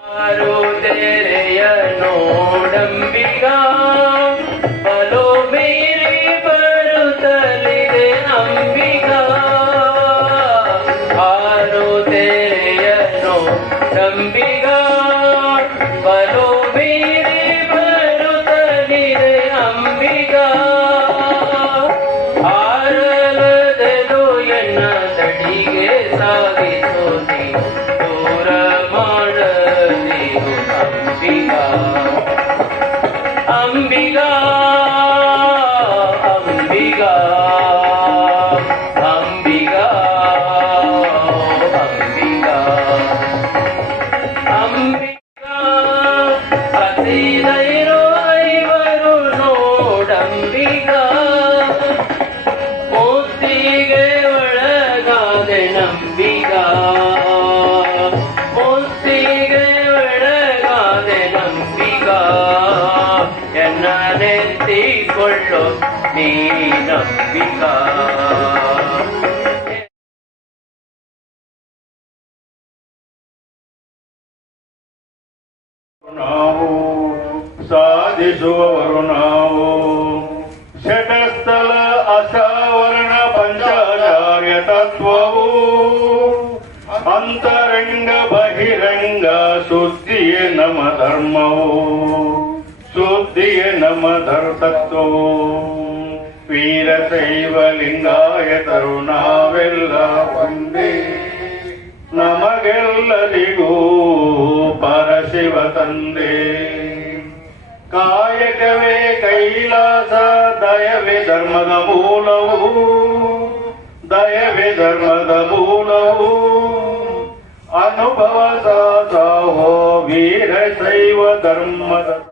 ಆರು ತೆರೆಯ ನೋಡಂಬಿಗ ಬಲೋ ಮೀರಿ ಬರುತ್ತಲಿದೆ ಅಂಬಿಗ ಆರು ತೆರೆಯ ನೋಡಂಬಿಗ ಬಲೋ ಮೀರಿ ಬರುತ್ತಲಿದೆ ಅಂಬಿಗ ಆರಲದೆಲು ಎನ್ನ ತಡಿಗೆ ಸಾಗಿಸೋದಿ ದೂರ ಅಂಬಿಗಾ ಅಂಬಿಗಾ ಅಂಬಿಗಾ ಅಂಬಿಗಾ ಅಂಬಿಗಾ ಹಸಿದೈರೋ ಐವರು ನೋಡಂಬಿಗಾ ಮೋತಿಗೆ ಒಳಗಾದೆ ನಂಬಿಗಾ ನೆತ್ತಿಕೊಳ್ಳೋ ನೀನಂಬಿಕಾ ನಾವು ಸಾಧಿಸುವವರು ನಾವು ಶತಸ್ಥಲ ಅಸಾವರಣ ಪಂಚಾಚಾರ್ಯ ತತ್ವವು ಅಂತರಂಗ ಬಹಿರಂಗ ಶುದ್ಧಿಯೇ ನಮ್ಮ ಧರ್ಮವು ಶುದ್ಧಿಯೇ ನಮ್ಮ ಧರ್ಮತ್ವವು ವೀರಶೈವ ಲಿಂಗಾಯತರು ನಾವೆಲ್ಲ ಒಂದೇ ನಮಗೆಲ್ಲರಿಗೂ ಪರಶಿವ ತಂದೆ ಕಾಯಕವೇ ಕೈಲಾಸ ದಯವೇ ಧರ್ಮದ ಮೂಲವು ದಯವೇ ಧರ್ಮದ ಮೂಲವು ಅನುಭವ ಸಾಹೋ ವೀರಶೈವ ಧರ್ಮದ